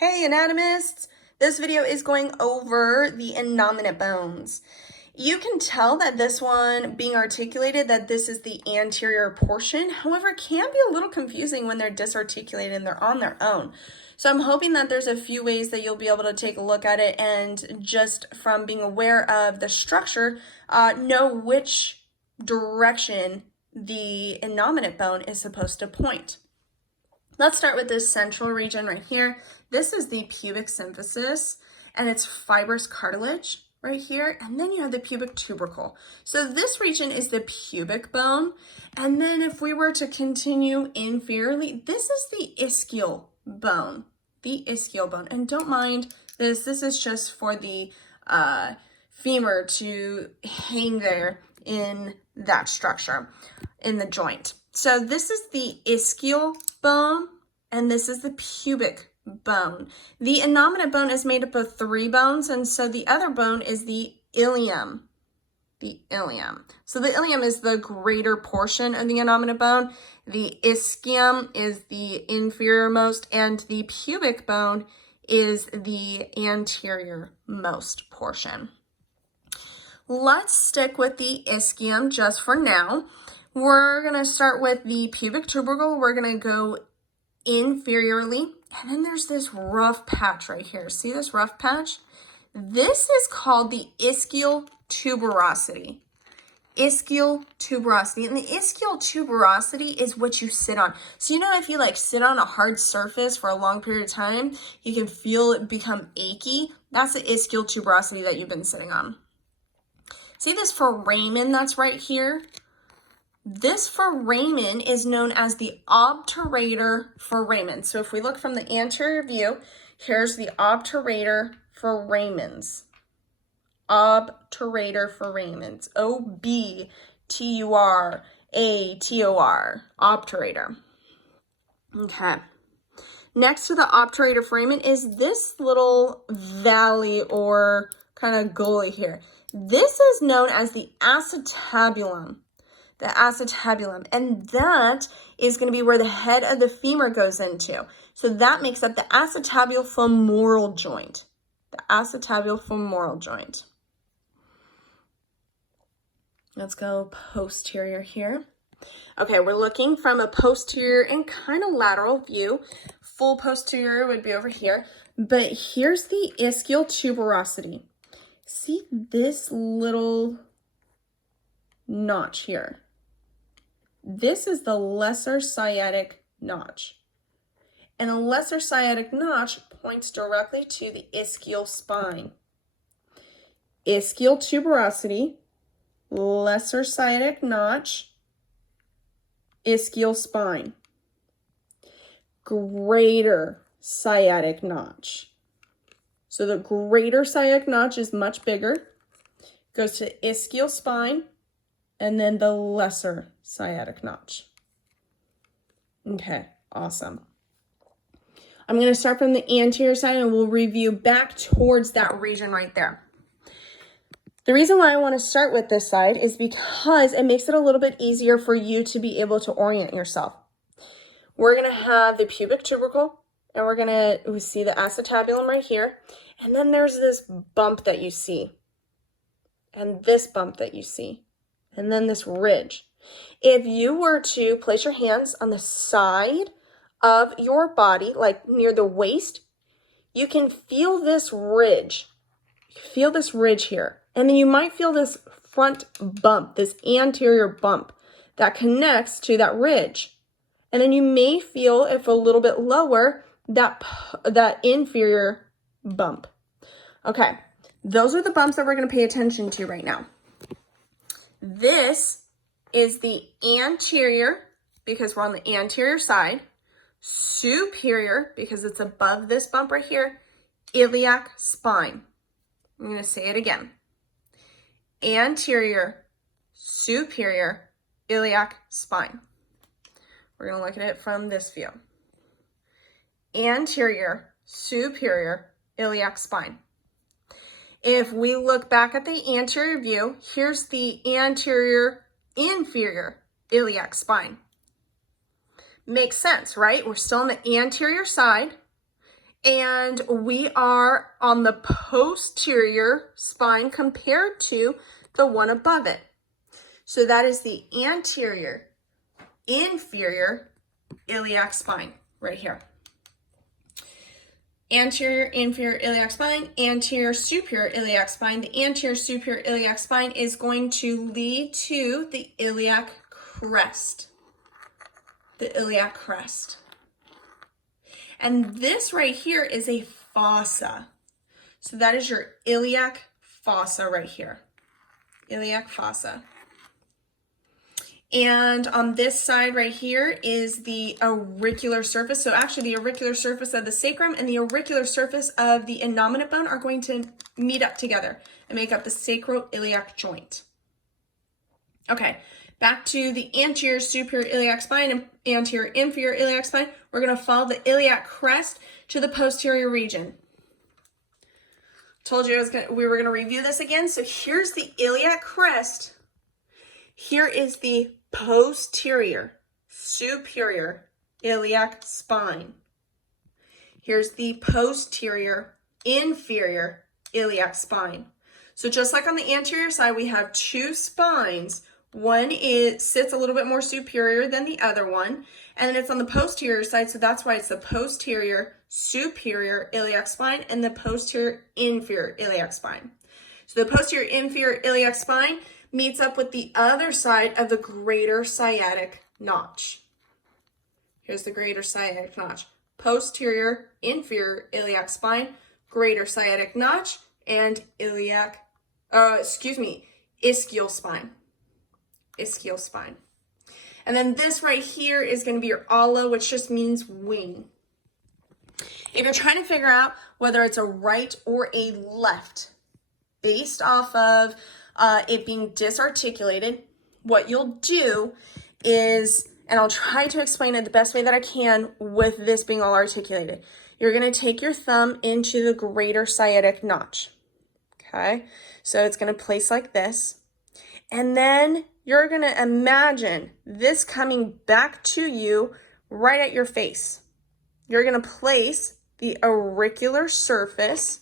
Hey anatomists! This video is going over the innominate bones. You can tell that this one being articulated that this is the anterior portion. However, it can be a little confusing when they're disarticulated and they're on their own. So I'm hoping that there's a few ways that you'll be able to take a look at it and just from being aware of the structure, know which direction the innominate bone is supposed to point. Let's start with this central region right here. This is the pubic symphysis, and it's fibrous cartilage right here. And then you have the pubic tubercle. So this region is the pubic bone. And then if we were to continue inferiorly, this is the ischial bone. The ischial bone. And don't mind this. This is just for the femur to hang there in that structure, in the joint. So this is the ischial bone, and this is the pubic bone. The innominate bone is made up of 3 bones, and so the other bone is the ilium. The ilium. So the ilium is the greater portion of the innominate bone. The ischium is the inferior-most, and the pubic bone is the anterior-most portion. Let's stick with the ischium just for now. We're going to start with the pubic tubercle. We're going to go inferiorly. And then there's this rough patch right here. See this rough patch? This is called the ischial tuberosity. Ischial tuberosity. And the ischial tuberosity is what you sit on. So you know if you like sit on a hard surface for a long period of time, you can feel it become achy. That's the ischial tuberosity that you've been sitting on. See this foramen that's right here? This foramen is known as the obturator foramen. So if we look from the anterior view, here's the obturator foramens. Obturator foramens. O-B-T-U-R-A-T-O-R. Obturator. Okay. Next to the obturator foramen is this little valley or kind of gully here. This is known as the acetabulum. The acetabulum, and that is going to be where the head of the femur goes into. So that makes up the acetabulofemoral joint. The acetabulofemoral joint. Let's go posterior here. Okay, we're looking from a posterior and kind of lateral view. Full posterior would be over here, but here's the ischial tuberosity. See this little notch here? This is the lesser sciatic notch. And a lesser sciatic notch points directly to the ischial spine. Ischial tuberosity, lesser sciatic notch, ischial spine. Greater sciatic notch. So the greater sciatic notch is much bigger. Goes to ischial spine. And then the lesser sciatic notch. Okay, awesome. I'm going to start from the anterior side and we'll review back towards that region right there. The reason why I want to start with this side is because it makes it a little bit easier for you to be able to orient yourself. We're going to have the pubic tubercle, and we're going to see the acetabulum right here. And then there's this bump that you see, and this bump that you see. And then this ridge. If you were to place your hands on the side of your body, like near the waist, you can feel this ridge. Feel this ridge here. And then you might feel this front bump, this anterior bump that connects to that ridge. And then you may feel, if a little bit lower, that inferior bump. Okay, those are the bumps that we're going to pay attention to right now. This is the anterior, because we're on the anterior side, superior, because it's above this bump right here, iliac spine. I'm going to say it again. Anterior, superior, iliac spine. We're going to look at it from this view. Anterior, superior, iliac spine. If we look back at the anterior view, here's the anterior, inferior iliac spine. Makes sense, right? We're still on the anterior side, And we are on the posterior spine compared to the one above it. So that is the anterior, inferior iliac spine right here. Anterior, inferior iliac spine, anterior, superior iliac spine. The anterior, superior iliac spine is going to lead to the iliac crest. The iliac crest. And this right here is a fossa. So that is your iliac fossa right here. Iliac fossa. And on this side right here is the auricular surface. So actually the auricular surface of the sacrum and the auricular surface of the innominate bone are going to meet up together and make up the sacroiliac joint. Okay, back to the anterior superior iliac spine and anterior inferior iliac spine. We're going to follow the iliac crest to the posterior region. Told you we were going to review this again. So here's the iliac crest. Here is the posterior superior iliac spine. Here's the posterior inferior iliac spine. So just like on the anterior side, we have two spines. One sits a little bit more superior than the other one, and then it's on the posterior side, so that's why it's the posterior superior iliac spine and the posterior inferior iliac spine. So the posterior inferior iliac spine meets up with the other side of the greater sciatic notch. Here's the greater sciatic notch. Posterior inferior iliac spine, greater sciatic notch, and ischial spine. Ischial spine. And then this right here is going to be your ala, which just means wing. If you're trying to figure out whether it's a right or a left, based off of it being disarticulated, what you'll do is, and I'll try to explain it the best way that I can with this being all articulated. You're going to take your thumb into the greater sciatic notch. Okay, so it's going to place like this. And then you're going to imagine this coming back to you right at your face. You're going to place the auricular surface,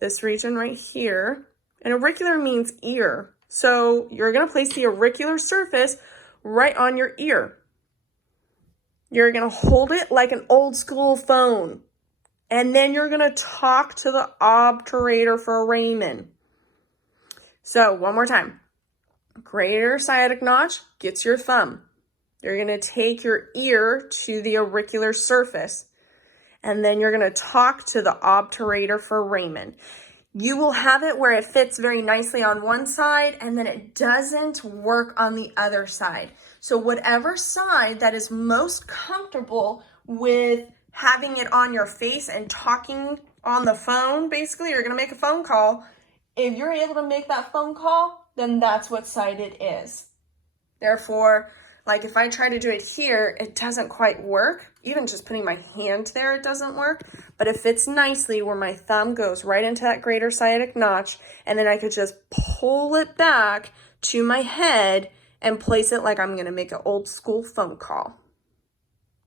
this region right here, and auricular means ear. So you're going to place the auricular surface right on your ear. You're going to hold it like an old school phone. And then you're going to talk to the obturator foramen. So one more time. Greater sciatic notch gets your thumb. You're going to take your ear to the auricular surface. And then you're going to talk to the obturator foramen. You will have it where it fits very nicely on one side and then it doesn't work on the other side. So whatever side that is most comfortable with having it on your face and talking on the phone, basically, you're going to make a phone call. If you're able to make that phone call, then that's what side it is. Therefore, like if I try to do it here, it doesn't quite work. Even just putting my hand there, it doesn't work. But it fits nicely where my thumb goes right into that greater sciatic notch, and then I could just pull it back to my head and place it like I'm going to make an old school phone call.